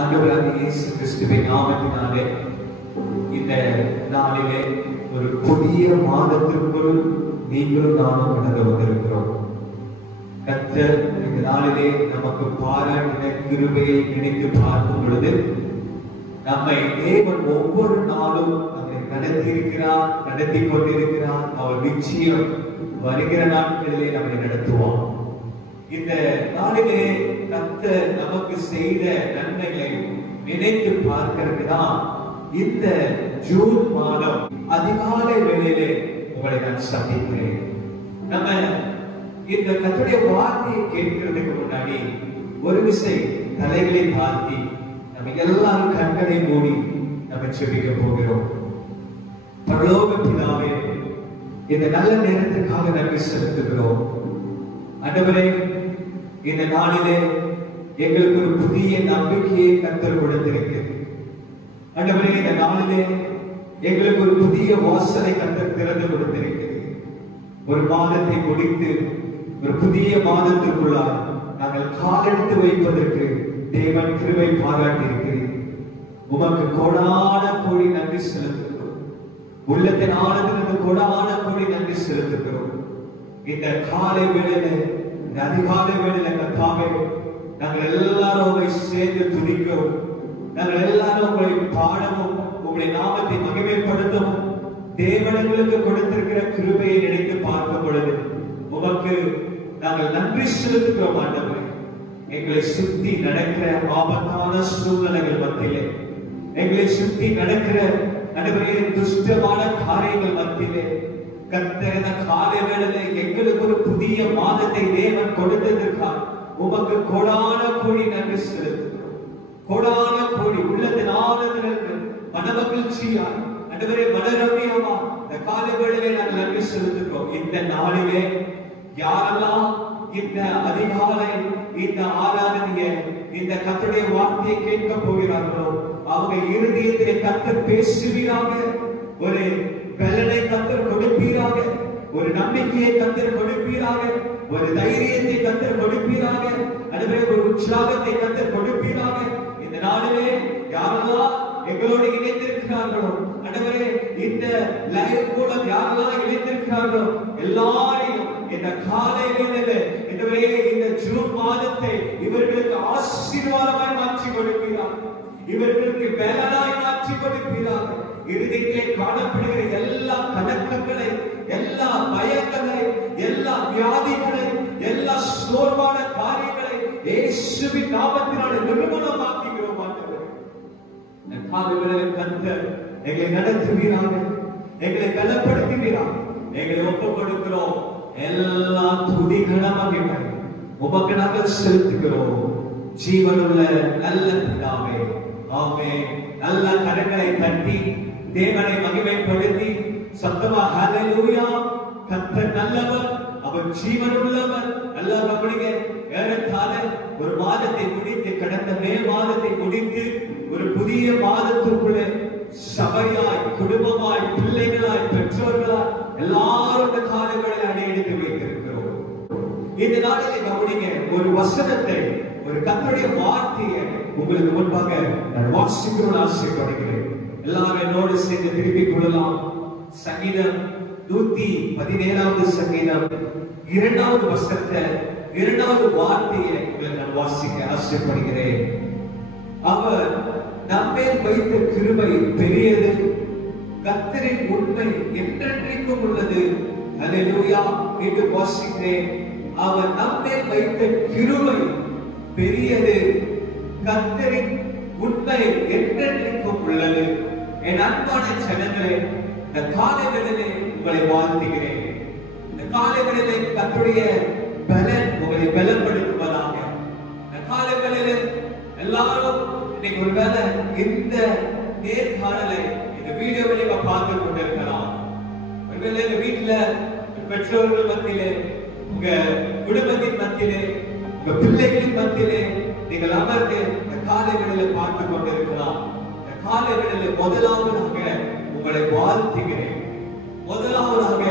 ஆண்டவராகிய இயேசு கிறிஸ்துவின் நாமத்தினாலே இந்த நாளிலே ஒரு புதிய மாதத்திற்குள் நீங்களும் நானும் கடந்து வந்திருக்கிறோம். கர்த்தர் இந்த நாளிலே நமக்கு பாராட்டின கிருபையை நினைத்து பார்க்கும் பொழுது நம்மை தேவன் ஒவ்வொரு நாளும் நம்மை நடத்தி கொண்டிருக்கிறார். அவர் நிச்சயம் வருகிற நாட்களிலே நம்மை நடத்துவார். இந்த நாளிலே கர்த்தர் நமக்கு செய்த நன்மைகளை நினைத்து பார்க்கிறது தான் இந்த ஜூன் மாதம் அதிகாலை வேளையிலே உங்களை நான் சந்திக்கிறேன். நம்ம இந்த கர்த்தருடைய வார்த்தையை கேட்கிறதுக்கு முன்னாடி ஒரு விசை தலைகளை தாழ்த்தி நம்ம எல்லாரும் கண்களை மூடி நம்ம செபிக்க போகிறோம். பரலோக பிதாவே, இந்த நல்ல நேரத்திற்காக நன்றி செலுத்துகிறோம். ஆண்டவரே, இந்த நாளிலே எங்களுக்கு ஒரு புதிய நம்பிக்கையை கர்த்தர் கொடுத்திருக்கிறது. ஆண்டவரே, இந்த நாளிலே எங்களுக்கு ஒரு புதிய வாசலை கர்த்தர் திறந்து கொடுத்திருக்கிறது. ஒரு மாதத்தை முடித்து ஒரு புதிய மாதத்திற்குள்ளால் நாங்கள் காலெடுத்து வைப்பதற்கு தேவன் கிருபை பாராட்டி இருக்கிறேன். உமக்கு கோடான கோடி நன்றி செலுத்துகிறோம். உள்ளத்தின் ஆனந்திலிருந்து கோடான கோடி நன்றி செலுத்துகிறோம். இந்த காலை வேளையிலே, இந்த அதிகாலை வேளையிலே கர்த்தாவே, நாங்கள் எல்லாரும் உங்களை சேர்ந்து துதிக்கிறோம். நாங்கள் எல்லாரும் உங்களை பாடவும் உங்களுடைய நாமத்தை மகிமைப்படுத்தவும் தேவன் எங்களுக்கு கொடுத்திருக்கிற கிருபையை நினைத்து பார்க்கும் பொழுது உமக்கு நாங்கள் நன்றி செலுத்துகிறோம். ஆண்டவரே, எங்களை சுத்தி நடக்கிற ஆபத்தான சூழ்நிலைகள் மத்தியிலே, எங்களை சுத்தி நடக்கிற ஆண்டவரே துஷ்டமான காரியங்கள் மத்தியிலே கர்த்தர் காலை வேளையிலே எங்களுக்கு ஒரு புதிய மாதத்தை தேவன் கொடுத்ததற்காக உமக்கு கோடான கோடி நன்றி செலுத்துகிறோம். கோடான கோடி உள்ளத்தின் ஆனந்திலிருந்து மனமகிழ்ச்சியாய் ஆண்டவரே மனரம்யமா இந்த காலை வேளையிலே நாங்கள் நன்றி செலுத்துகிறோம். இந்த நாளிலே யாரெல்லாம் இந்த அதிகாலை இந்த ஆராதனையை இந்த கர்த்தருடைய வார்த்தையை கேட்க போகிறார்களோ அவங்க இருதயத்திலே கர்த்தர் பேசுவீராக. ஒரு பலனை கர்த்தர் கொடுப்பீராக. ஒரு நம்பிக்கையை கர்த்தர் கொடுப்பீராக. ஒரு தைரியத்தை கர்த்தர் கொடுப்பீராக. அதுவே ஒரு உற்சாகத்தை கர்த்தர் கொடுப்பீராக. இந்த நாளிலே யாரெல்லாம் எங்களோடு இணைந்திருக்கிறார்களோ, ஆண்டவரே இந்த லைவ் மூலம் யாரெல்லாம் இணைந்திருக்கிறார்களோ எல்லாரையும் இந்த காலை வேளையிலே இந்த ஜூன் மாதத்தை இவர்களுக்கு ஆசீர்வாதமாய் மாற்றி கொடுப்பீராக. இவர்களுக்கு பலனாய் மாற்றி கொடுப்பீராக. இருதயத்திலே காணப்படுகிற எல்லா கலக்கங்களை, எல்லா பயங்களை, எல்லா வியாதிகளை, எல்லா சோர்வான காரியங்களை இயேசுவின் நாமத்தினாலே நிர்மூலமாக்குகிறோம். ஆண்டவரே, இந்த காலை வேளையிலே கர்த்தர் எங்களை நடத்துவீராக. எங்களை பலப்படுத்துவீராக. எங்களை ஒப்புக் கொடுக்கிறோம். எல்லா துதி கனமகிமை உமக்கு நாங்கள் செலுத்துகிறோம். ஜீவனுள்ள நல்ல பிதாவே, ஆமென். நல்ல கரங்களை தட்டி தேவனை மகிமைப்படுத்தி சத்தமா ஹல்லேலூயா. கர்த்தர் நல்லவர், அவர் ஜீவனுள்ளவர். எல்லாம் அப்படிங்க ஏறத்தாழ ஒரு மாதத்தை முடித்து, கடந்த மே மாதத்தை முடித்து ஒரு புதிய மாதத்திற்குள்ளே சபையாய், குடும்பமாய், பிள்ளைகளாய், பெற்றோர்களாய் எல்லாரும் இந்த காலங்களில் அடியெடுத்து வைத்திருக்கிறோம். இந்த நாளிலே கவனிங்க, ஒரு வசனத்தை, ஒரு கர்த்தருடைய வார்த்தையை உங்களுக்கு முன்பாக நான் வாசிக்கணும்னு ஆசைப்படுகிறேன். எல்லாரும் என்னோடு சேர்ந்து திருப்பிக் கொள்ளலாம். சங்கீதம் 117வது சங்கீதம் 2வது வசனத்தை, 2வது வார்த்தையை உங்களுக்கு நான் வாசிக்க ஆசைப்படுகிறேன். அவர் நம்மேல் வைத்த கிருபை பெரியது, கர்த்தரின் உண்மை என்றென்றைக்கும் உள்ளது. ஹல்லேலூயா என்று வாசிக்கிறேன். அவர் நம்மேல் வைத்த கிருபை பெரியது, கர்த்தரின் உண்மை என்றென்றைக்கும் உள்ளது. என் அன்பான ஜனங்களே, இந்த காலை வேளையிலே உங்களை வாழ்த்துகிறேன். இந்த காலை வேளையிலே கர்த்தருடைய பலன் உங்களை பலப்படுத்துவதாக. இந்த காலை வேளையிலே எல்லாரும் இன்னைக்கு ஒருவேளை இந்த நேர்காணலை இந்த வீடியோவை நீங்க பார்த்து கொண்டிருக்கலாம். ஒருவேளை இந்த வீட்டுல பெற்றோர்கள் மத்தியிலே, உங்க குடும்பத்தின் மத்தியிலே, உங்க பிள்ளைகளின் மத்தியிலே நீங்கள் அமர்ந்து இந்த காலை வேளையில பார்த்து கொண்டிருக்கலாம். இந்த காலை வேளையில முதலாவதாக உங்களை வாழ்த்துகிறேன். முதலாவதாக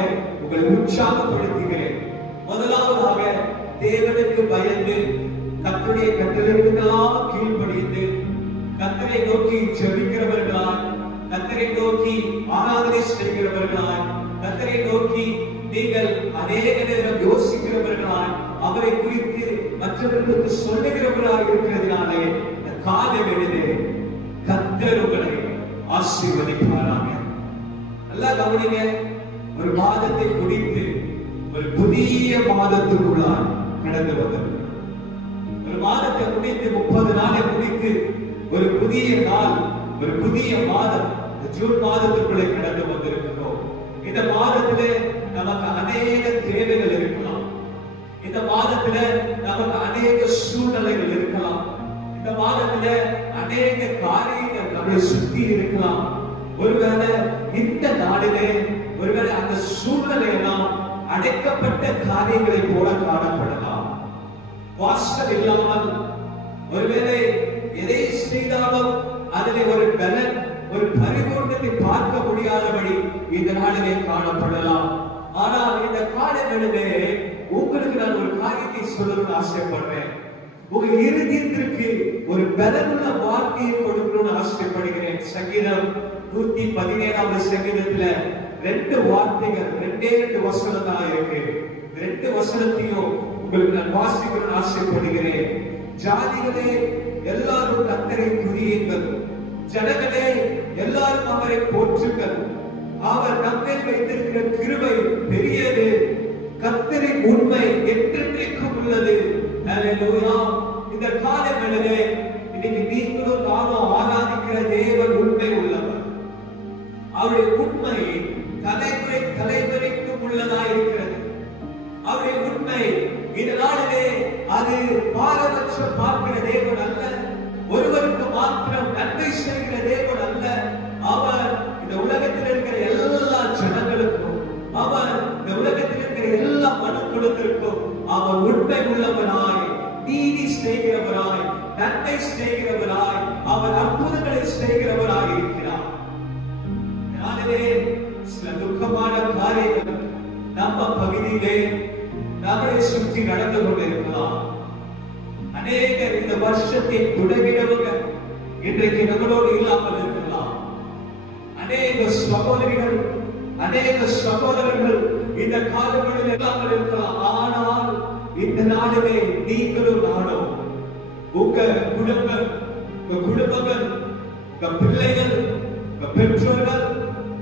உங்களை உற்சாகப்படுத்துகிறேன். முதலாவதாக தேவனுக்கு பயந்து கர்த்தருடைய கட்டளைகளுக்கெல்லாம் கீழ்ப்படிந்து கர்த்தரை நோக்கி ஜெபிக்கிறவர்களாய், கர்த்தரை நோக்கி ஆராதனை செய்கிறவர்களாய், கர்த்தரை நோக்கி நீங்கள் அநேக நேரம் யோசிக்கிறவர்களாய், அவரை குறித்து மற்றவர்களுக்கு சொல்லுகிறவர்களாய் இருக்கிறதுனாலே இந்த காலை வேளையிலே கர்த்தர் உங்களை ஆசீர்வதிப்பாராக. நல்லா கவனிங்க. ஒரு மாதத்தை முடித்து ஒரு புதிய மாதத்துக்குள்ளாய் கடந்து வந்தது. ஒரு மாதத்தை முடித்து 30 நாளை முடித்து ஒரு புதிய நாள், ஒரு புதிய மாதம் ஜூன் மாதத்துக்குள்ளே கடந்து வந்திருக்கிறோம். இந்த மாதத்திலே நமக்கு அநேக தேவைகள் இருக்கலாம். இந்த மாதத்தில நமக்கு அநேக சூழ்நிலைகள் இருக்கலாம். இந்த மாதத்தில அநேக காரியங்கள் நம்மை சுத்தி இருக்கலாம். ஒருவேளை இந்த நாளிலே ஒருவேளை அந்த சூழ்நிலை எல்லாம் அடைக்கப்பட்ட காரியங்களை போல காணப்படலாம். வாசல் இல்லாமல் ஒருவேளை எதை செய்தாலும் அதிலே ஒரு பலன், ஒரு பரிபூர்ணத்தை பார்க்க முடியாதபடி இந்த நாளிலே காணப்படலாம். ஆனால் இந்த காலங்களிலே உங்களுக்கு நான் ஒரு காரியத்தை சொல்லணும்னு ஆசைப்படுறேன். உங்க இருதயத்திற்கு ஒரு பலனுள்ள வாழ்க்கையை கொடுக்கணும்னு ஆசைப்படுகிறேன். சங்கீதம் 117 சங்கீதத்துல 2 வார்த்தைகள், 2 வசனம் தான் இருக்கு. 2 வசனத்தையும் உங்களுக்கு நான் வாசிக்கணும்னு ஆசைப்படுகிறேன். ஜாதிகளே எல்லாரும் கர்த்தரை துதியுங்கள், ஜனங்களே எல்லாரும் அவரை போற்றுங்கள். அவர் நம்மேல் வைத்திருக்கிற கிருபை பெரியது, கர்த்தரின் உண்மை என்றென்றைக்கும் உள்ளது. ஹல்லேலூயா. இந்த காலங்களிலே இன்னைக்கு நீங்களும் நானும் ஆராதிக்கிற தேவன் உண்மை உள்ளவர். அவருடைய உண்மை தலைமுறை தலைமுறைக்கும் உள்ளதாயிருக்கிறது. அவருடைய உண்மை இந்த நாளிலே அது பாரபட்சம் பார்க்கிற தேவன் அல்ல, ஒருவருக்கு மாத்திரம் நன்மை செய்கிற தேவன் அல்ல. அவர் இந்த உலகத்தில் இருக்கிற எல்லா ஜனங்களுக்கும், அவர் இந்த உலகத்தில் இருக்கிற எல்லா மனுக்குலத்திற்கும் அவர் உண்மை உள்ளவராய், நீதி செய்கிறவராய், நன்மை செய்கிறவராய், அவர் அற்புதங்களை செய்கிறவராய் இருக்கிறார். நாளிலே சில துக்கமான காரியங்கள் நம்ம பகுதியிலே நம்மை சுற்றி நடந்து கொண்டிருக்கலாம். அநேக இந்த வருஷத்தை தொடங்கினவங்க இன்றைக்கு நம்மளோடு இல்லாமல் இருக்கலாம். அநேக சகோதரிகள், அநேக சகோதரர்கள் இந்த காலங்களில் இல்லாமல் இருக்கலாம். ஆனால் இந்த நாளிலே நீங்களும் நானும், உங்க குடும்பங்கள், உங்க பிள்ளைகள், உங்க பெற்றோர்கள்,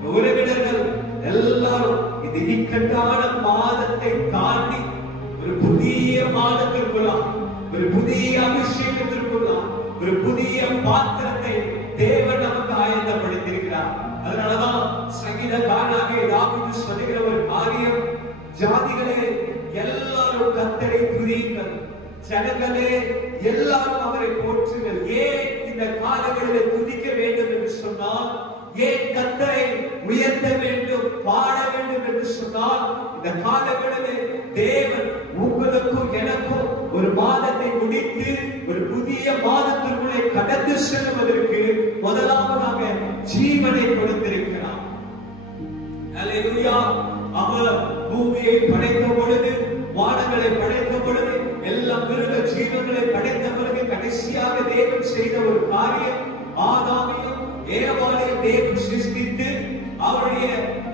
உறவினர்கள் எல்லாரும் இந்த இக்கட்டான மாதத்தை தாண்டி ஒரு புதிய மாதத்திற்குள்ளா, ஒரு புதிய அபிஷேகத்திற்குள்ளா, ஒரு புதிய பாத்திரத்தை தேவன் நமக்கு ஆயத்தப்படுத்தியிருக்கிறார். அதனாலதான் சங்கீதக்காரனாகிய தாவீது சொல்லுகிற ஒரு காரியம், ஜாதிகளே எல்லாரும் கர்த்தரை துதியுங்கள், ஜனங்களே எல்லாரும் அவரை போற்றுங்கள். ஏன் இந்த காலங்களிலே துதிக்க வேண்டும் என்று சொன்னால், ஏன் கர்த்தரை உயர்த்த வேண்டும், பாட வேண்டும் என்று சொன்னால், இந்த காலங்களிலே தேவன் உங்களுக்கும் எனக்கும் ஒரு மாதத்தை முடித்து ஒரு புதிய மாதத்திற்குள்ளே கடந்து செல்வதற்கு முதலாவதாக ஜீவனை கொடுத்திருக்கிறார். அல்லேலூயா. அவர் பூமியை படைத்த பொழுது, வானங்களை படைத்த பொழுது, எல்லா மிருக ஜீவன்களை படைத்த பிறகு கடைசியாக தேவன் செய்த ஒரு காரியம், ஆதாமையும் ஏவாளையும் தேவன் சிருஷ்டித்து அவருடைய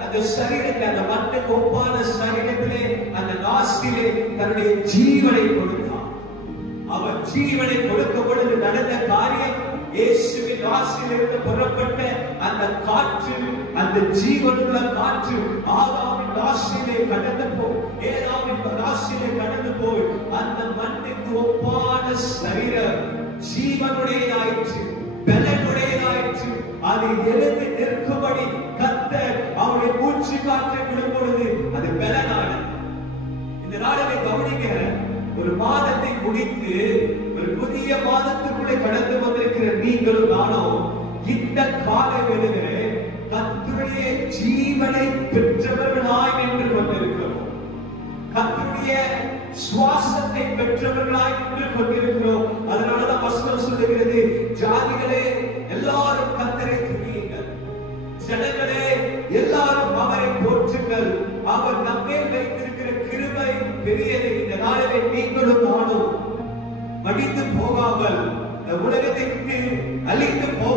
அந்த சரீரத்தை, அந்த மண்ணுக்கு ஒப்பான சரீரத்திலே, அந்த நாசிலே தன்னுடைய ஜீவனை கொடுத்தார். அவர் ஜீவனை கொடுக்க பொழுது நடந்த காரியம், இயேசுவின் நாசிலிருந்து புறப்பட்ட அந்த காற்று, அந்த ஜீவனுள்ள காற்று ஆதாமின் நாசிலே கடந்து போய், ஏவாளின் நாசிலே கடந்து போய் அந்த மண்ணுக்கு ஒப்பான சரீரம் ஜீவனுடையதாயிற்று, பலனுடையதாயிற்று. அது எழுந்து நிற்கும்படி கர்த்தர் அவருடைய மூச்சு காற்றை விடும் பொழுது அது பலனானது. இந்த நாளிலே கவனிக்க, ஒரு மாதத்தை முடித்து ஒரு புதிய மாதத்திற்குள்ளே கடந்து வந்திருக்கிற நீங்களும் நானும் இந்த கால வேளையிலே கர்த்தருடைய ஜீவனை பெற்றவர்களாய் நின்று கொண்டிருக்கிறோம். கர்த்தருடைய சுவாசத்தை பெற்றவர்களாய் நின்று கொண்டிருக்கிறோம். அதனாலதான் வசனம் சொல்லுகிறது, ஜாதிகளே எல்லாரும் கர்த்தரை துதியுங்கள், ஜனங்களே எல்லாரும் அவரை போற்றுங்கள், அவர் நம்மேல் வைத்திருக்கிற கிருபை பெரியது. இந்த நாளிலே நீங்களும் நானும் மடிந்து போகாமல், இந்த உலகத்தை விட்டு அழிந்து போகாமல்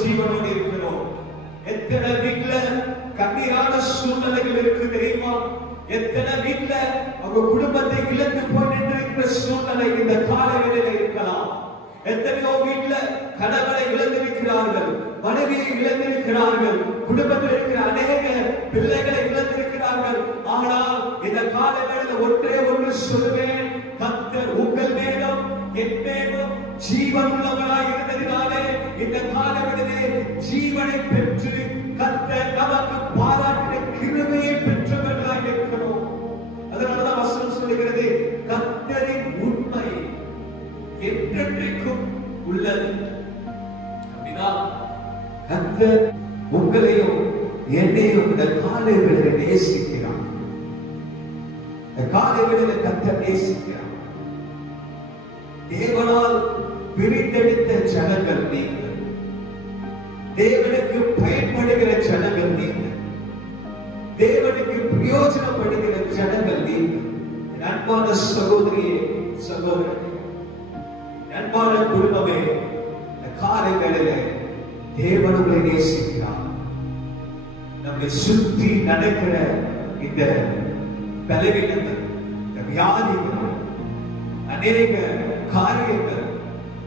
ஜீவனோடு இருக்கிறோம். எத்தனை வீட்டுல கண்ணீரான சூழ்நிலைகள் இருக்கு தெரியுமா? எத்தனை வீட்டுல அவங்க குடும்பத்தை இழந்து போய் நின்றிருக்கிற சூழ்நிலை இந்த காலவெளியில இருக்கலாம். எத்தனையோ வீட்டுல கணவனை இழந்திருக்கிறார்கள், மனைவியை இழந்திருக்கிறார்கள், குடும்பத்தில் இருக்கிற அநேக பிள்ளைகளை இழந்திருக்கிறார்கள். ஆனால் இந்த காலவெளியில ஒன்றே ஒன்று சொல்லுவேன், கர்த்தர் உங்கள் மேலும் என் மேலும் ஜீவன் உள்ளவராய் இருந்ததினாலே இந்த காலவெளியிலே ஜீவனை பெற்று கர்த்தர் நமக்கு பாராட்டின கிருபையை பெற்றவர்களாய் இருக்கிறோம். அதனாலதான் வசனம் சொல்லுகிறது, கர்த்தரின் உண்மை என்றென்றைக்கும் உள்ளது. அப்படின்னா கர்த்தர் உங்களையும் என்னையும் இந்த காலவெளியில நேசிக்கிறார். இந்த காலவெளியில கர்த்தர் நேசிக்கிறார். தேவனால் பிரித்தெடுத்த ஜனங்கள் நீங்கள், தேவனுக்கு பயன்படுகிற ஜனங்கள் நீங்கள், தேவனுக்கு பிரயோஜனப்படுகிற ஜனங்கள் நீங்கள். அன்பான சகோதரியே, சகோதரனே, அன்பான குடும்பமே, இந்த காலங்களிலே தேவன் உங்களை நேசிக்கிறார். நம்மை சுற்றி நடக்கிற இந்த பலவீனங்கள், இந்த வியாதிகள், அநேக காரியங்கள்,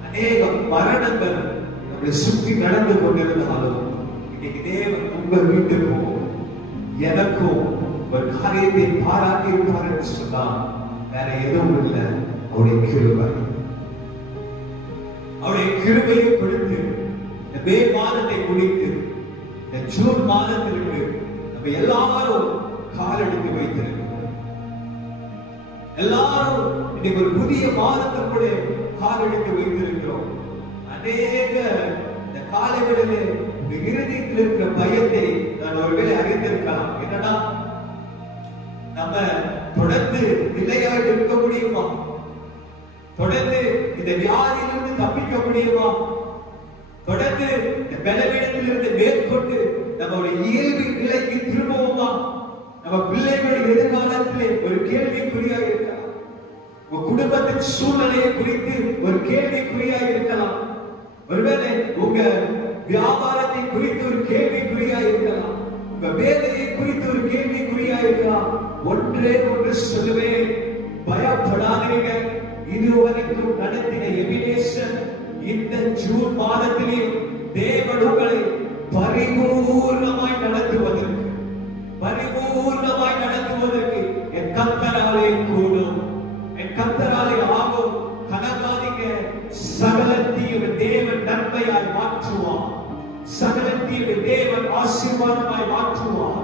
அநேக மரணங்கள் நம்மளை சுற்றி நடந்து கொண்டிருந்தாலும் இன்னைக்கு தேவன் உங்கள் வீட்டுக்கும் எனக்கும் ஒரு காரியத்தை பாராட்டி இருப்பார் என்று சொன்னால் வேற எதுவும் இல்லை, அவருடைய கிருபை. அவருடைய கிருபையை கொடுத்து இந்த மே மாதத்தை முடித்து இந்த ஜூன் மாதத்திற்கு நம்ம எல்லாரும் காலெடுத்து வைத்திருக்கிறோம். எல்லாரும் இன்னைக்கு ஒரு புதிய மாதத்திற்குள்ளே காலெடுத்து வைத்திருக்கிறோம். அநேக இந்த காலங்களிலே இருதயத்தில் இருக்கிற பயத்தை நான் ஒருவேளை அறிந்திருக்கலாம். என்னன்னா, நம்ம தொடர்ந்து நிலையாக இருக்க முடியுமா? தொடர்ந்து இந்த வியாதியிலிருந்து தப்பிக்க முடியுமா? தொடர்ந்து இந்த பலவீனத்திலிருந்து மேற்கொண்டு நம்மளுடைய இயல்பு நிலைக்கு திரும்பவுமா? நம்ம பிள்ளைகளுடைய எதிர்காலத்திலே ஒரு கேள்விக்குறியாக இருக்கலாம். உங்க குடும்பத்தின் சூழ்நிலையை குறித்து ஒரு கேள்விக்குறியாக இருக்கலாம். ஒருவேளை உங்க வியாபாரத்தை குறித்து ஒரு கேள்விக்குறியாக இருக்கலாம். உங்க வேலையை குறித்து ஒரு கேள்விக்குறியாக இருக்கலாம். ஒன்றே ஒன்று சொல்லுவேன், பயப்படாதீங்க. இதுவரைக்கும் நடத்தின எபினேசர் இந்த ஜூன் மாதத்திலே தேவன் உங்களை பரிபூர்ணமாய் நடத்துவதற்கு என் கர்த்தராலே கூடும், என் கர்த்தராலே ஆகும். கனகாதிக சகலத்தையும் தேவன் நன்மையாய் மாற்றுவார். சகலத்தையும் தேவன் ஆசீர்வாதமாய் மாற்றுவார்.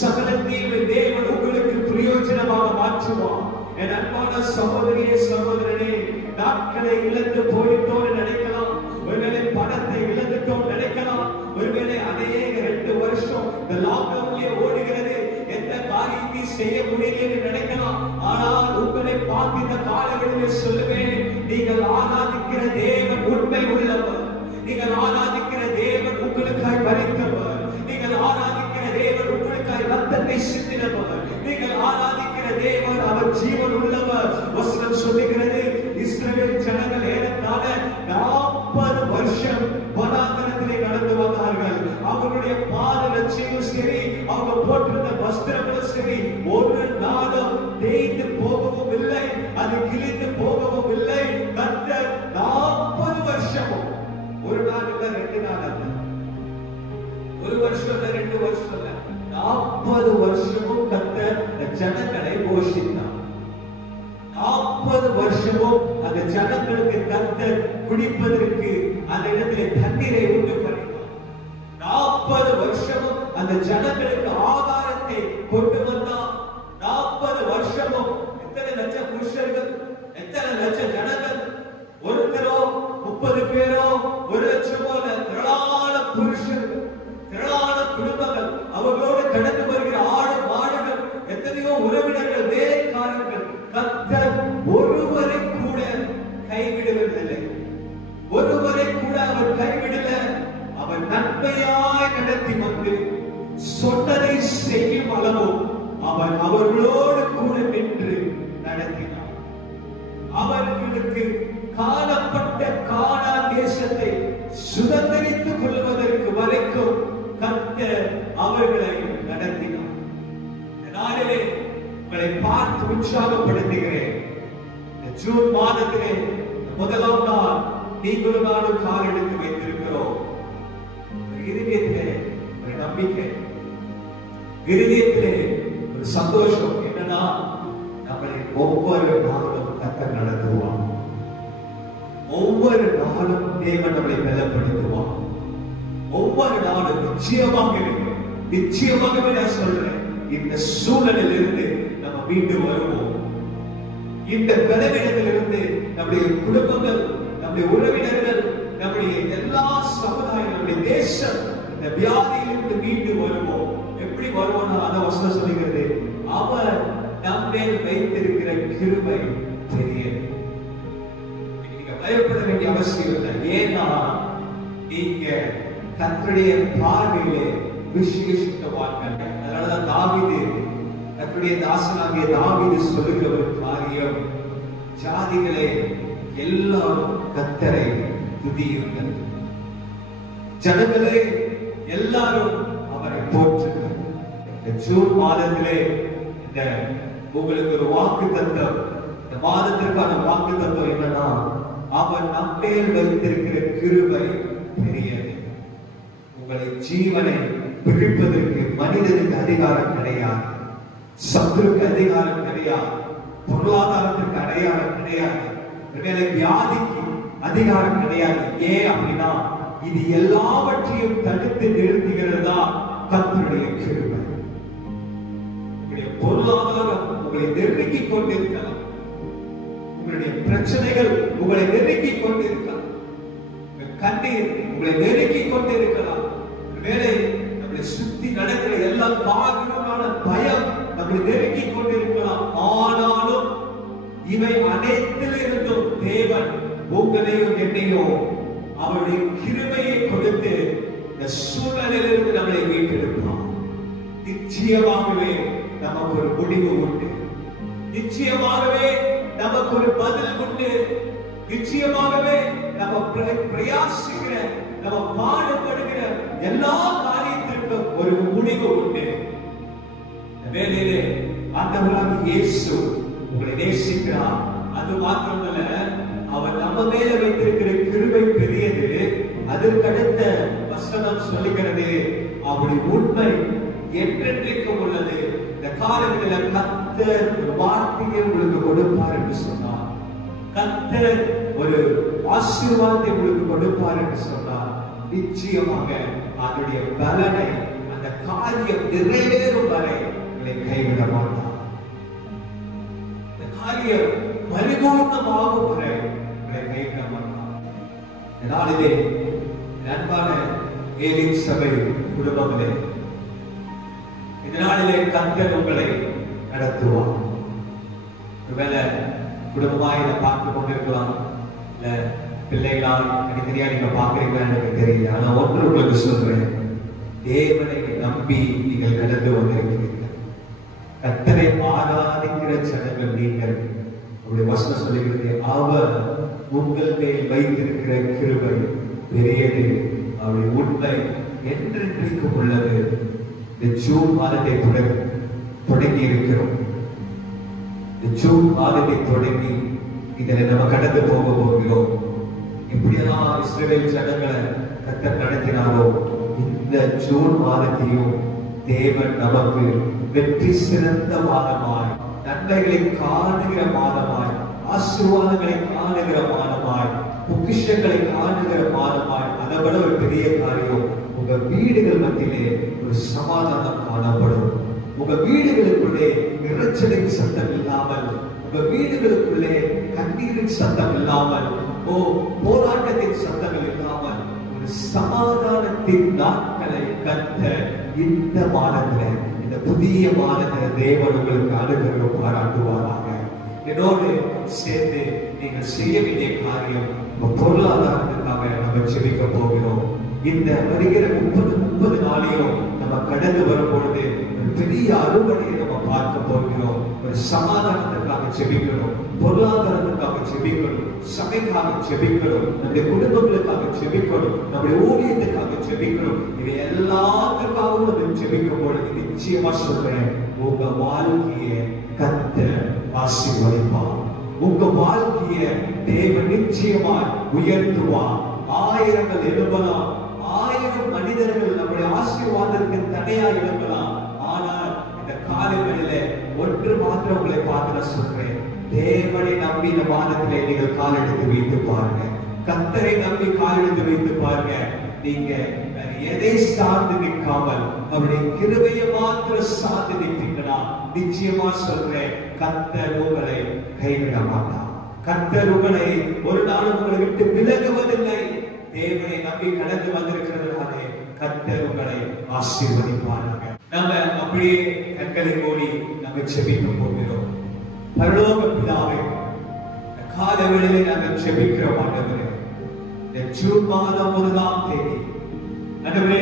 சகலத்தையும் தேவன் உங்களுக்கு பிரயோஜனமாக மாற்றுவார். என் அன்பான சகோதரியே, சகோதரனே, நாட்களை இழந்து போயிட்டோம் நினைக்கலாம். ஒருவேளை பணத்தை இழந்துட்டோம் நினைக்கலாம். ஒருவேளை அநேக 2 வருஷம் இந்த லாக்டவுன்லயே ஓடுகிறது, எந்த காரியத்தை செய்ய முடியல நினைக்கலாம். ஆனால் உங்களை பார்த்து இந்த காலங்களிலே சொல்லுவேன், நீங்கள் ஆராதிக்கிற தேவன் உண்மை உள்ளவர். நீங்கள் ஆராதிக்கிற தேவன் உங்களுக்காய் மரித்தவர். நீங்கள் ஆராதிக்கிற தேவன் உங்களுக்காய் ரத்தத்தை சிந்தினவர். நீங்கள் ஆராதிக்கிற தேவன் அவர் ஜீவன் உள்ளவர். வசனம் சொல்லுகிறது, இஸ்ரவேல் ஜனங்கள் ஏறத்தாழ 40 வருஷம் வனாந்தரத்திலே நடந்து வந்தார்கள். அவர்களுடைய பாத லட்சியம் சரி, அவங்க போட்டிருந்த வஸ்திரங்களும் சரி, ஒரு நாளும் தேய்ந்து போகவும் இல்லை, அது கிழிந்து போகவும் இல்லை. கர்த்தர் 40 வருஷமும், ஒரு நாள் இல்ல, 2 நாள் அல்ல, ஒரு வருஷம் இல்ல, 2 வருஷம் இல்ல, 40 வருஷமும் கர்த்தர் ஜனங்களை போஷித்தார். 40 வருஷமும் அந்த ஜனங்களுக்கு கர்த்தர் குடிப்பதற்கு அந்த இடத்திலே தண்ணீரை உண்டு பண்ணினார். 40 வருஷமும் அந்த ஜனங்களுக்கு ஆகாரத்தை கொண்டு வந்தார். 40 வருஷமும் எத்தனை லட்சம் புருஷர்கள், எத்தனை லட்சம் ஜனங்கள், ஒருத்தரோ 30 பேரோ 1 லட்சமோ திரளான புருஷர்கள், திரளான குடும்பங்கள், அவர்களோடு கடந்து வருகிற ஆடு மாடுகள், எத்தனையோ உறவினர்கள், வேலைக்காரர்கள். கர்த்தர் ஒருவரை கூட கைவிடுவதில்லை. ஒருவரை கூட அவர் கைவிடல. அவர் நன்மையாய் நடத்தி வந்து சொன்னதை செய்யும் அளவும் அவர் அவர்களோடு கூட நின்று நடத்தினார். அவர்களுக்கு காணப்பட்ட கானான் தேசத்தை சுதந்திரித்துக் கொள்வதற்கு வரைக்கும் கர்த்தர் அவர்களை நடத்தினார். இந்த நாளிலே உங்களை பார்த்து உற்சாகப்படுத்துகிறேன். இந்த ஜூன் மாதத்திலே முதலாம் நாள் நீங்களும் நானும் கால் எடுத்து வைத்திருக்கிறோம். இருதயத்திலே ஒரு நம்பிக்கை, இருதயத்திலே ஒரு சந்தோஷம். என்னன்னா, நம்மளை ஒவ்வொரு நாளும் கர்த்தர் நடத்துவான். ஒவ்வொரு நாளும் தேவன் நம்மளை பலப்படுத்துவான். ஒவ்வொரு நாளும் நிச்சயமாகவே நான் சொல்றேன், இந்த சூழலில் இருந்து நம்ம மீண்டும் வருவோம். இந்த பலவீனத்திலிருந்து நம்முடைய குடும்பங்கள், நம்முடைய உறவினர்கள், நம்முடைய எல்லா சமுதாயம், நம்முடைய தேசம் இந்த வியாதியிலிருந்து மீண்டும் வருவோம். எப்படி வருவோம்னா, அந்த வசனம் சொல்லுகிறது, அவர் நம்மேல் வைத்திருக்கிற கிருபை பெரியது. நீங்க பயப்பட வேண்டிய அவசியம் இல்லை. ஏன்னா நீங்க கர்த்தருடைய பார்வையிலே விசேஷித்தவான்கள். அதனாலதான் தாவீது, கர்த்தருடைய தாசனாகிய தாவீது சொல்லுகிற ஒரு காரியம், ஜாதிகளே எல்லாரும் கர்த்தரை துதியுங்கள், ஜனங்களே எல்லாரும் அவரை போற்றுங்கள். இந்த ஜூன் மாதத்திலே இந்த உங்களுக்கு ஒரு வாக்கு தத்துவம், இந்த மாதத்திற்கான வாக்கு தத்துவம் என்னன்னா, அவர் நம்மேல் வைத்திருக்கிற கிருபை பெரியது. உங்களை ஜீவனை பிரிப்பதற்கு மனிதனுக்கு அதிகாரம் கிடையாது, சத்துருக்கு அதிகாரம் கிடையாது, பொருளாதாரத்திற்கு அதிகாரம் கிடையாது, வியாதிக்கு அதிகாரம் கிடையாது. ஏன் அப்படின்னா, இது எல்லாவற்றையும் தடுத்து நிறுத்துகிறதா கர்த்தருடைய கிருபை. உங்களுடைய பொருளாதாரம் உங்களை நெருக்கிக் கொண்டிருக்கலாம், உங்களுடைய பிரச்சனைகள் உங்களை நெருக்கிக் கொண்டிருக்கலாம், கண்ணீர் உங்களை நெருக்கிக் கொண்டிருக்கலாம், வேலை நம்மளை சுத்தி நடக்கிற எல்லா காரணமான பயம் நம்மளை நெருக்கிக் கொண்டிருக்கலாம். ஆனாலும் இவை அனைத்திலிருந்தும் தேவன் உங்களையும் என்னையும் அவருடைய கிருபையை கொடுத்து இந்த சூழ்நிலையிலிருந்து நம்மளை மீட்டெடுப்பார். நிச்சயமாகவே நமக்கு ஒரு முடிவு உண்டு, நிச்சயமாகவே நமக்கு ஒரு பதில் உண்டு, நிச்சயமாகவே நம்ம பிரயாசிக்கிற, நம்ம பாடுபடுகிற எல்லா காரியத்திற்கும் ஒரு முடிவு உண்டு. வேலையிலே ஆண்டவராகிய இயேசு உங்களை நேசிக்கிறார். அது மாத்திரமல்ல, அவர் நம்ம மேல வைத்திருக்கிற கிருபை பெரியது. அதற்கடுத்த வசனம் சொல்லுகிறது, அவருடைய உண்மை என்றென்றைக்கும் உள்ளது. இந்த காலங்களில் கர்த்தர் ஒரு வார்த்தையை உங்களுக்கு கொடுப்பார் என்று சொன்னார், கர்த்தர் ஒரு ஆசீர்வாதத்தை உங்களுக்கு கொடுப்பார் என்று சொன்னார். நிச்சயமாக அதனுடைய பலனை, அந்த காரியம் நிறைவேறும் வரை உங்களை கைவிட மாட்டார். இந்த காரியம் பரிபூர்ணமாகும் வரை உங்களை கைவிட மாட்டார். இதனாலே அன்பான ஏலிம் சபை குடும்பங்களே, இதனாலே கர்த்தர் உங்களை நடத்துவார். ஒருவேளை குடும்பமாக இதை பார்த்து கொண்டிருக்கலாம், இல்ல பிள்ளைகளால் தனித்தனியா நீங்க பாக்குறீங்களா எனக்கு தெரியல. ஆனா ஒன்று உங்களுக்கு சொல்றேன், தேவனை நம்பி நீங்கள் கடந்து வந்திருக்கிறீர்கள். கர்த்தரை ஆராதிக்கிற ஜனங்கள் நீங்கள். உங்களுடைய வசனம் சொல்லுகிறது, அவர் உங்கள் மேல் வைத்திருக்கிற கிருபை பெரியது, அவருடைய உண்மை என்றென்றைக்கும் உள்ளது. இந்த ஜூன் மாதத்தை தொடங்கி இருக்கிறோம். இந்த ஜூன் மாதத்தை தொடங்கி இதில் நம்ம கடந்து போக போகிறோம். எப்படியெல்லாம் இஸ்ரவேல் ஜனங்களை கர்த்தர் நடத்தினாரோ, இந்த ஜூன் மாதத்தையும் தேவன் நமக்கு வெற்றி சிறந்த மாதமாய், நன்மைகளை காணுகிற மாதமாய், ஆசீர்வாதங்களை காணுகிற மாதமாய், பொக்கிஷங்களை காணுகிற மாதமாய், அதை விட ஒரு பெரிய காரியம், உங்க வீடுகள் மத்தியிலே ஒரு சமாதானம் காணப்படும். உங்க வீடுகளுக்குள்ளே இறைச்சலின் சத்தம் இல்லாமல், உங்க வீடுகளுக்குள்ளே கண்ணீரின் சத்தம் இல்லாமல், போராட்டத்தின் சத்தங்கள் இல்லாமல் ஒரு சமாதானத்தின் நாட்களை கர்த்தர் இந்த மாதத்தில், இந்த புதிய மாதத்தில் தேவன் உங்களுக்கு அனுகிரகம் பாராட்டுவாராக. என்னோடு சேர்ந்து நீங்கள் செய்ய வேண்டிய காரியம், பொருளாதாரத்துக்காக நம்ம ஜெபிக்க போகிறோம். இந்த வருகிற 30 30 நாளையும் நம்ம கடந்து வரும் பொழுது ஒரு பெரிய அறுவடையை நம்ம பார்க்க போகிறோம். ஒரு சமாதானத்துக்காக ஜெபிக்கணும், பொருளாதாரத்துக்காக ஜெபிக்கணும், சபைக்காக ஜெபிக்கணும், நம்முடைய குடும்பங்களுக்காக ஜெபிக்கணும், நம்முடைய ஊழியத்துக்காக ஜெபிக்கணும். இது எல்லாத்துக்காகவும் நம்ம ஜெபிக்கும் பொழுது நிச்சயமா சொல்றேன், உங்க வாழ்க்கையை கர்த்தர் ஆசீர்வதிப்பார். உங்க வாழ்க்கையை தேவன் நிச்சயமாய் உயர்த்துவார். ஆயிரங்கள் எழுப்பலாம், 1000 மனிதர்கள் நம்முடைய ஆசீர்வாதத்துக்கு தடையா எழுப்பலாம். ஆனால் இந்த காலங்களிலே ஒன்று மாத்திரம் உங்களை பார்த்து சொல்றேன், தேவனை நம்பி இந்த வானத்திலே நீங்கள் காலெடுத்து வைத்து பாருங்க, கர்த்தரை நம்பி காலெடுத்து வைத்து பாருங்க. நீங்க எதை சார்ந்து நிற்காமல் அவருடைய கிருபையை மாத்திரம் சார்ந்து நிற்பீங்களா, நிச்சயமா சொல்றேன், கர்த்தர் உங்களை கைவிட மாட்டார். கர்த்தர் உங்களை ஒரு நாள் உங்களை விட்டு விலகுவதில்லை. தேவனை நம்பி கடந்து வந்திருக்கிறதுனாலே கர்த்தர் உங்களை ஆசீர்வதிப்பார்கள். நம்ம அப்படியே கண்களை மூடி நம்ம ஜெபிக்க போகிறோம். பரலோக பிதாவே, கால வேளையிலே நாங்கள் ஜெபிக்கிறோம். ஆண்டவரே, இந்த ஜூன் மாதம் 1ஆம் தேதி ஆண்டவரே,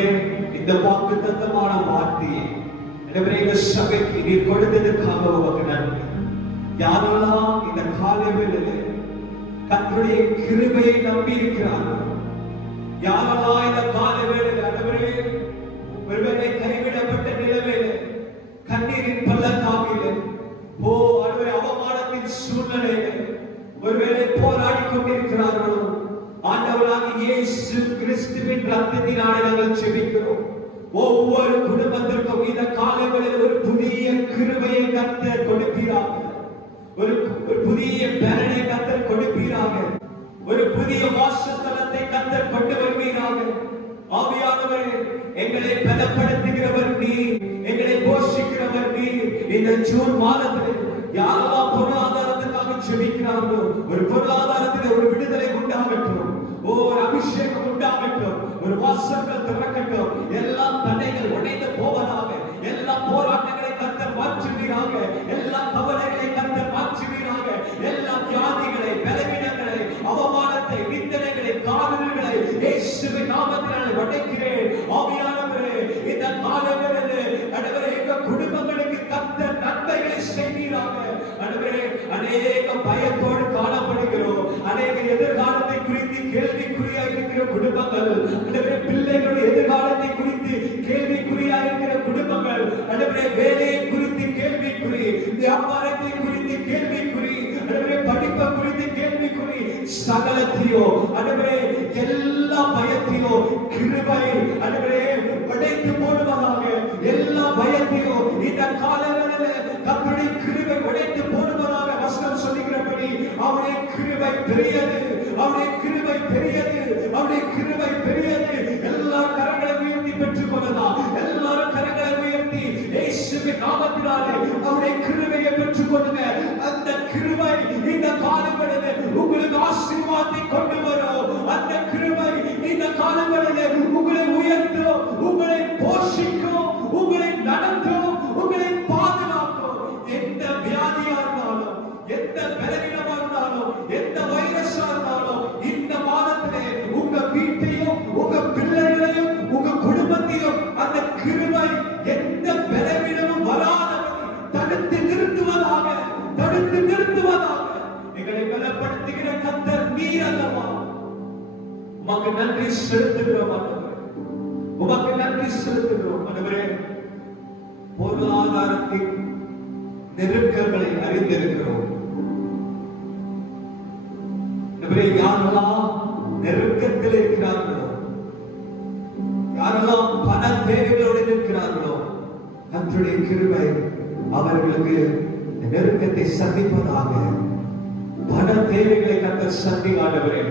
இந்த வாக்குத்தத்தமான வார்த்தையை ஆண்டவரே இந்த சபைக்கு நீர் கொடுத்ததற்காக உமக்கு நன்றி. யாரெல்லாம் இந்த கால வேளையிலே கர்த்தருடைய கிருபையை நம்பி இருக்கிறார்கள், யாரெல்லாம் இந்த கால வேளையிலே ஆண்டவரே ஒருவேளை கைவிடப்பட்ட நிலைமையிலே, கண்ணீரின் பள்ளத்தாக்கிலே, ஆண்டவரே அவமானத்தின் சூழ்நிலையிலே ஒருவேளை போராடி கொண்டிருக்கிறார்களோ, ஆண்டவராகிய இயேசு கிறிஸ்துவின் ரத்தத்தினாலே நாங்கள் ஜெபிக்கிறோம். ஒவ்வொரு குடும்பத்திற்கும் இந்த காலங்களில் ஒரு புதிய கிருபையை கர்த்தர் கொடுப்பீராக, ஒரு புதிய பலனை கர்த்தர் கொடுப்பீராக, ஒரு புதிய வாசஸ்தலத்தை கர்த்தர் கொண்டு வருவீராக. ஆவியானவரே, எங்களை பலப்படுத்துகிறவர் நீர், எங்களை போஷிக்கிறவர் நீர். இந்த ஜூன் மாதத்தில் யாரெல்லாம் பொருளாதாரத்துக்காக ஜெபிக்கிறார்களோ, ஒரு பொருளாதாரத்தில் ஒரு விடுதலை உண்டாகட்டும், ஒரு அபிஷேகம் உண்டாகட்டும், ஒரு வாசல்கள் திறக்கட்டும், எல்லா தடைகள் உடைந்து போவதாக, எல்லா போராட்டங்களை கர்த்தர் மாற்றுவீராக, எல்லா கவலைகளை கர்த்தர் மாற்றுவீராக, எல்லா வியாதிகளை, பலவீனங்களை, அவமானத்தை, நிந்தனைகளை, காதல்களை இயேசுவின் நாமத்தினாலே உடைக்கிறேன். ஆவியானவரே, இந்த காலங்களிலே ஆண்டவரே எங்க குடும்பங்களுக்கு கர்த்தர் நன்மைகளை செய்வீராக. ஆண்டவரே, அநேக பயத்தோடு காணப்படுகிறோம், அநேக எதிர்காலத்தை குறித்து கேள்விக்குறியா இருக்கிற குடும்பங்கள், ஆண்டவரே பிள்ளைகளுடைய எதிர்காலத்தை குறித்து கேள்விக்குறியா இருக்கிற குடும்பங்கள், ஆண்டவரே வேலையை குறித்து கேள்விக்குறி, வியாபாரத்தை குறித்து கேள்விக்குறி, ஆண்டவரே படிப்பை குறித்து கேள்விக்குறி, சகலத்தையோ ஆண்டவரே எல்லா பயத்தையோ கிருபை ஆண்டவரே உடைத்து போடுவதாக. எல்லா பயத்தையோ இந்த காலங்களிலே கர்த்தருடைய கிருபை உடைத்து போடுவதாக. வசனம் சொல்லுகிறபடி அவருடைய கிருபை பெரியது, அவருடைய கிருபை பெரியது, அவருடைய கிருபை பெரியது. எல்லா கரங்களை உயர்த்தி பெற்றுக் கொள்ளலாம், எல்லாரும் கரங்களை உயர்த்தி இயேசுவின் நாமத்தினாலே அவருடைய கிருபையை பெற்றுக் கொள்ளுங்க. அந்த கிருபை இந்த காலங்களிலே உங்களுக்கு ஆசீர்வாதத்தை கொண்டு வரும். அந்த கிருபை இந்த காலங்களிலே உங்களை உயர்த்தும், உங்களை போஷிக்கும், உங்களை நடத்தும், உங்களை பாதுகாக்கும். எந்த வியாதியா இருந்தாலும், எந்த பலவீனமா இருந்தாலும், எந்த வைரஸா இருந்தாலும், இந்த மாதத்திலே உங்க வீட்டையும், உங்க பிள்ளைகளையும், உங்க குடும்பத்தையும் அந்த கிருபை எந்த பலவீனமும் வராதபடி தடுத்து நிறுத்துவதாக, தடுத்து நிறுத்துவதாக. எங்களை பலப்படுத்துகிற கர்த்தர் நீர் அல்லவா? உமக்கு நன்றி செலுத்துகிறோம் ஆண்டவரே, உமக்கு நன்றி செலுத்துகிறோம் ஆண்டவரே. பொருளாதாரத்தின் நெருக்கங்களை அறிந்திருக்கிறோம் ஆண்டவரே. யாரெல்லாம் நெருக்கத்தில் இருக்கிறார்களோ, யாரெல்லாம் பண தேவைகளோடு இருக்கிறார்களோ, கர்த்தருடைய கிருபை அவர்களுக்கு நெருக்கத்தை சந்திப்பதாக. பண தேவைகளை கர்த்தர் சந்திங்க ஆண்டவரே,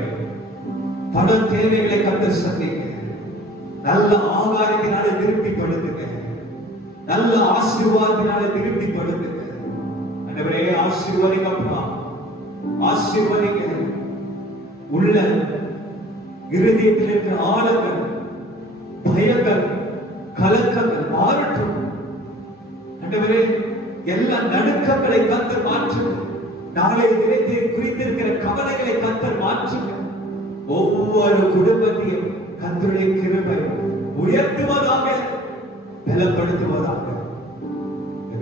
பண தேவைகளை கர்த்தர் சந்திங்க. நல்ல ஆகாரத்தினாலே திருப்திப்படுத்துங்க, நல்ல ஆசீர்வாதத்தினாலே திருப்திப்படுத்துங்க ஆண்டவரே. ஆசீர்வதிங்கப்பா, ஆசீர்வதிங்க. உள்ள இருதயத்தில் இருக்கிற ஆழங்கள், பயங்கள், கலக்கங்கள் மாறட்டும் ஆண்டவரே. எல்லா நடுக்கங்களை கர்த்தர் மாற்றுங்க. நாளைய தினத்தை குறித்திருக்கிற கவலைகளை கர்த்தர் மாற்றுங்க. ஒவ்வொரு குடும்பத்தையும் கர்த்தருடைய கிருபை உயர்த்துவதாக, பலப்படுத்துவதாக.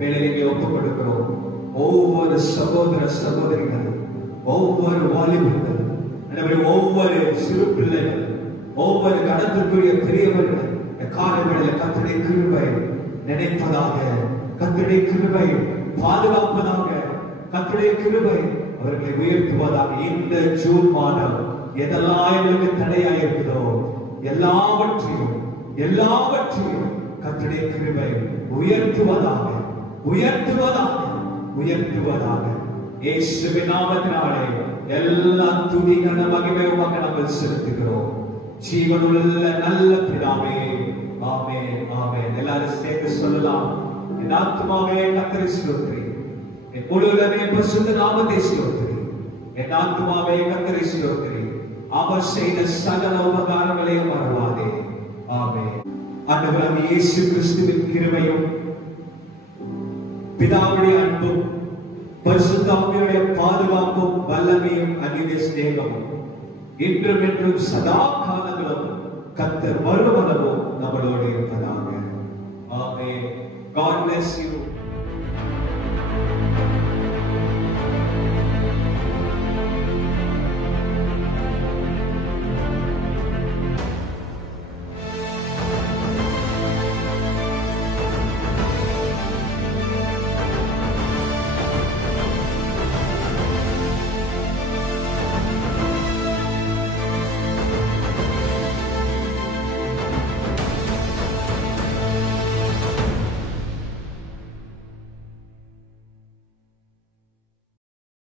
வேலையை ஒப்புக் கொடுக்கிறோம். ஒவ்வொரு சகோதர சகோதரிகள், ஒவ்வொரு வாலிபர்கள், ஒவ்வொரு சிறு பிள்ளைகள், ஒவ்வொரு கடத்திற்குரிய பெரியவர்கள் காலங்களில் கர்த்தருடைய கிருபை நினைப்பதாக, கர்த்தருடைய கிருபை பாதுகாப்பதாக, கர்த்தருடைய கிருபை அவர்களை உயர்த்துவதாக. இந்த ஜூன் மாதம் எதெல்லாம் எங்களுக்கு தடையாயிருக்கிறதோ எல்லாவற்றையும் கர்த்தருடைய கிருபை உயர்த்துவதாக, உயர்த்துவதாக, உயர்த்துவதாக. இயேசுவின் நாமத்தினாலே எல்லா துதி கன மகிமை உமக்கு நாங்கள் செலுத்துகிறோம். ஜீவனுள்ள நல்ல பிதாவே, ஆமென், ஆமென். எல்லாரும் சேர்ந்து சொல்லலாம். என் ஆத்துமாவே கர்த்தரை ஸ்தோத்திரி, என் முழுவதுமே பரிசுத்த நாமத்தை ஸ்தோத்திரி. என் ஆத்துமாவே கர்த்தரை ஸ்தோத்திரி, அவர் செய்த சகல உபகாரங்களையும் மறவாதே. ஆமென். ஆண்டவராகிய இயேசு கிறிஸ்துவின் கிருபையும் பிதாவுடைய அன்பும் பரிசுத்த ஆவியுடைய பாதுகாப்பும் வல்லமையும் அன்பின் ஸ்நேகமும் இன்றும் என்றும் சதா காலங்களும் கர்த்தர் வருமளவும் நம்மளோடு இருப்பதாக. ஆமென். God bless you.